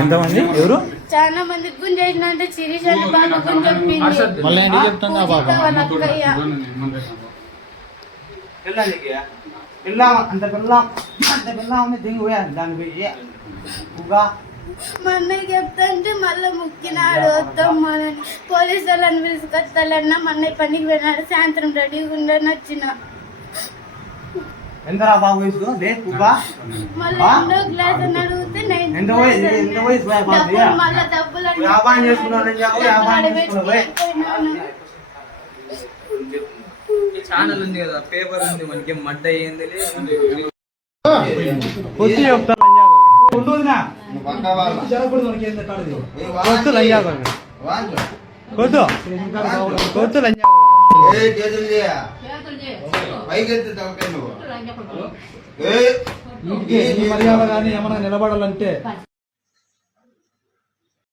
ఎంతమంది ఎవరు చాలా మంది గుంజేసిన అంటే శిరీష్ అని బాగా గుంజెప్పింది. మళ్ళీ ఏంటి చెప్తుంది ఆ పాప మా అన్నయ్య చెప్తాంటే మళ్ళీ ముక్కినాడు వద్దమ్మని పోలీసు వాళ్ళని పిలుచుకొస్తాలన్నా మా అన్నయ్య పనికి పోయినాడు. సాయంత్రం రెడీగా ఉండని వచ్చిన ఎంతరా బాబు వయసు మళ్ళీ రెండో క్లాస్ అని అడిగితే మళ్ళీ డబ్బులు వ్యాపారం చేసుకున్నాను ఛానల్ ఉంది కదా, పేపర్ ఉంది, మనకి మడ్డ అయ్యింది. మర్యాద కానీ ఏమన్నా నిలబడాలంటే